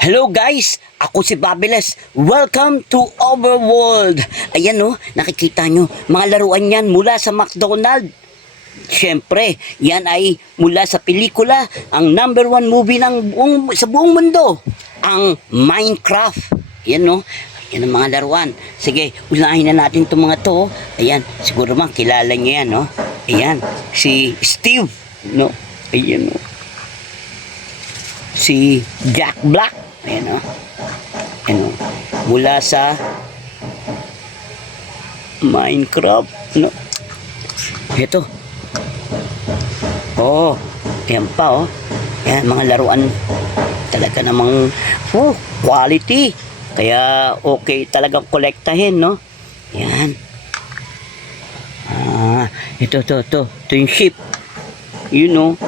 Hello guys, ako si Babiles. Welcome to Overworld. Ayan oh, nakikita nyo, mga laruan yan mula sa McDonald's. Siyempre, yan ay mula sa pelikula, ang #1 movie sa buong mundo, ang Minecraft. Yan no, yan ang mga laruan. Sige, unahin na natin itong mga to. Ayan, siguro man kilala nyo yan no. Ayan, si Steve no. Ayan no. Si Jack Black, ayan o, mula sa Minecraft, no? Ito, oh, yan pa, oh, yan, mga laruan, talaga namang, quality, kaya okay talagang kolektahin, no? Yan, ito yung ship, you know,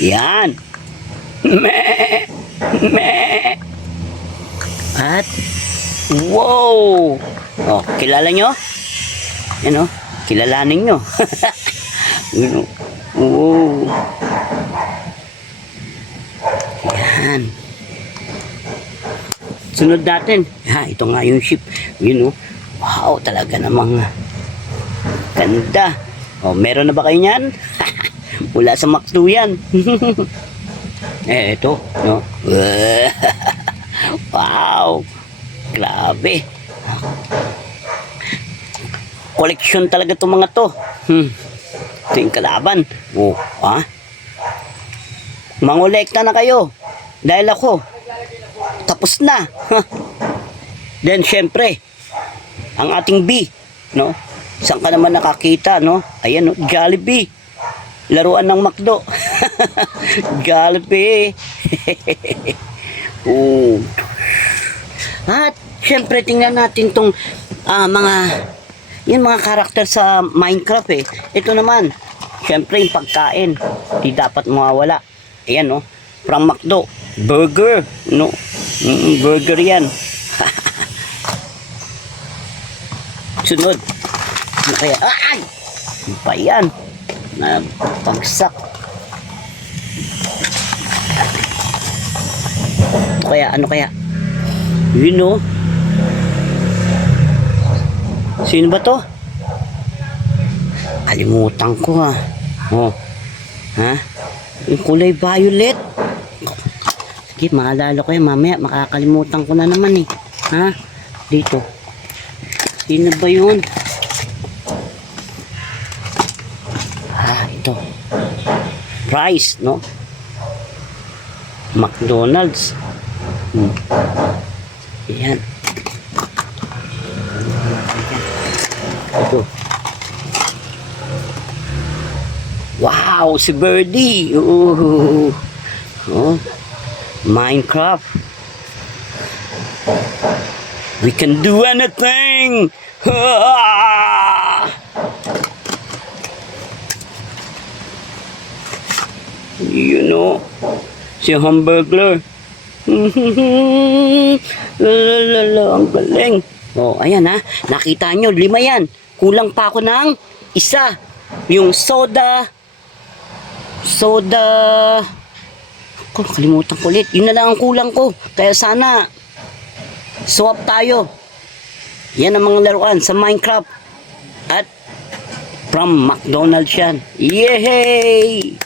yan. At wow. Oh, kilala nyo? Yan oh, kilalanin nyo. Yan oh. Wow. Yan. Sunod natin. Ito nga yung ship. Yun oh. Wow, talaga namang ganda. Oh, meron na ba kayo niyan? Mula sa McDo yan. Ito, no? Wow! Grabe. Collection talaga itong mga to. Ito yung kalaban. Oh, ha? Mangolekta na kayo. Dahil ako, tapos na. Then, syempre, ang ating B, no? Saan ka naman nakakita, no? Ayan, no? Jollibee. Laruan ng McDo. Jollibee. At syempre tingnan natin tong mga karakter sa Minecraft eh. Ito naman, syempre yung pagkain, di dapat mawawala. Ayan no, from McDo, burger, no, burger yan. Sunod, ano kaya? Ay! Ano pa yan? Pagsak. Ano kaya? You know? Sino ba to? Kalimutan ko ha. Oh. Ha? Yung kulay violet. Sige, maalala ko yan. Mamaya, makakalimutan ko na naman eh. Ha? Dito. Sino ba yun? Ito. Price, no? McDonald's. Ayan. Ito. Wow, si Birdie. Oh. Minecraft. We can do anything. You know, si Hamburglar. Ang galing. Oh, ayan ha. Nakita nyo, 5 yan. Kulang pa ako ng isa. Yung soda. Kalimutan ko ulit. Yun na lang ang kulang ko. Kaya sana, swap tayo. Yan ang mga laruan sa Minecraft. At from McDonald's yan. Yay!